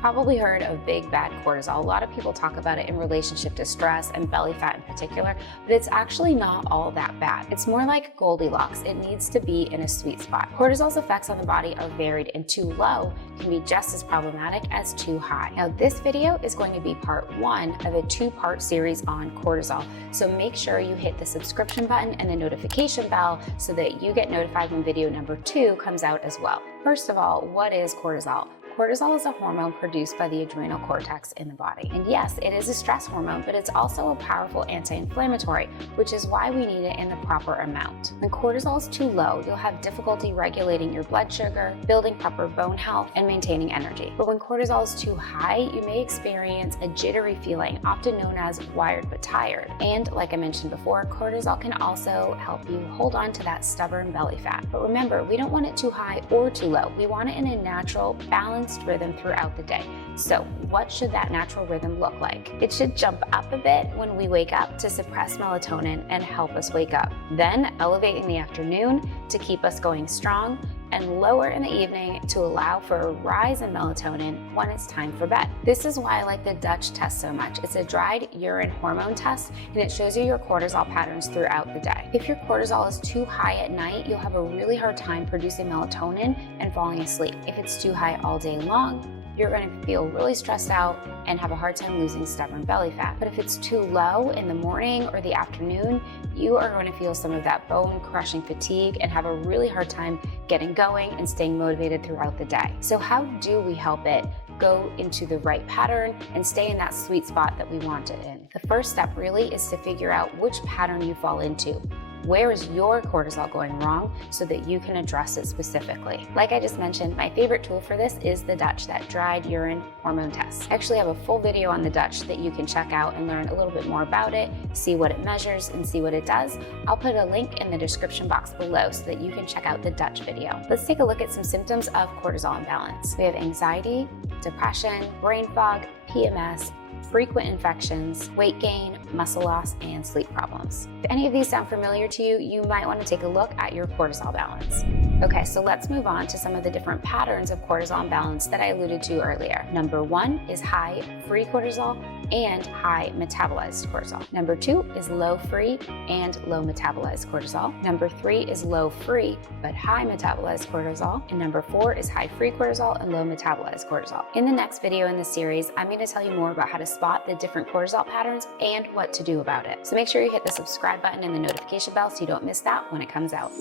Probably heard of big bad cortisol. A lot of people talk about it in relationship to stress and belly fat in particular, but it's actually not all that bad. It's more like Goldilocks. It needs to be in a sweet spot. Cortisol's effects on the body are varied, and too low can be just as problematic as too high. Now, this video is going to be part 1 of a 2-part series on cortisol, so make sure you hit the subscription button and the notification bell so that you get notified when video number 2 comes out as well. First of all, what is cortisol? Cortisol is a hormone produced by the adrenal cortex in the body. And yes, it is a stress hormone, but it's also a powerful anti-inflammatory, which is why we need it in the proper amount. When cortisol is too low, you'll have difficulty regulating your blood sugar, building proper bone health, and maintaining energy. But when cortisol is too high, you may experience a jittery feeling, often known as wired but tired. And like I mentioned before, cortisol can also help you hold on to that stubborn belly fat. But remember, we don't want it too high or too low. We want it in a natural, balanced rhythm throughout the day. So what should that natural rhythm look like? It should jump up a bit when we wake up to suppress melatonin and help us wake up. Then elevate in the afternoon to keep us going strong, and lower in the evening to allow for a rise in melatonin when it's time for bed. This is why I like the Dutch test so much. It's a dried urine hormone test, and it shows you your cortisol patterns throughout the day. If your cortisol is too high at night, you'll have a really hard time producing melatonin and falling asleep. If it's too high all day long, you're going to feel really stressed out and have a hard time losing stubborn belly fat. But if it's too low in the morning or the afternoon, you are going to feel some of that bone-crushing fatigue and have a really hard time getting going and staying motivated throughout the day. So how do we help it go into the right pattern and stay in that sweet spot that we want it in? The first step really is to figure out which pattern you fall into. Where is your cortisol going wrong so that you can address it specifically? Like I just mentioned, my favorite tool for this is the Dutch, that dried urine hormone test. I actually have a full video on the Dutch that you can check out and learn a little bit more about it, see what it measures, and see what it does. I'll put a link in the description box below so that you can check out the Dutch video. Let's take a look at some symptoms of cortisol imbalance. We have anxiety, depression, brain fog, PMS, frequent infections, weight gain, muscle loss, and sleep problems. If any of these sound familiar to you, you might want to take a look at your cortisol balance. Okay, so let's move on to some of the different patterns of cortisol imbalance that I alluded to earlier. Number 1 is high free cortisol and high metabolized cortisol. Number 2 is low free and low metabolized cortisol. Number 3 is low free but high metabolized cortisol. And number 4 is high free cortisol and low metabolized cortisol. In the next video in this series, I'm going to tell you more about how to spot the different cortisol patterns and what to do about it. So make sure you hit the subscribe button and the notification bell so you don't miss that when it comes out.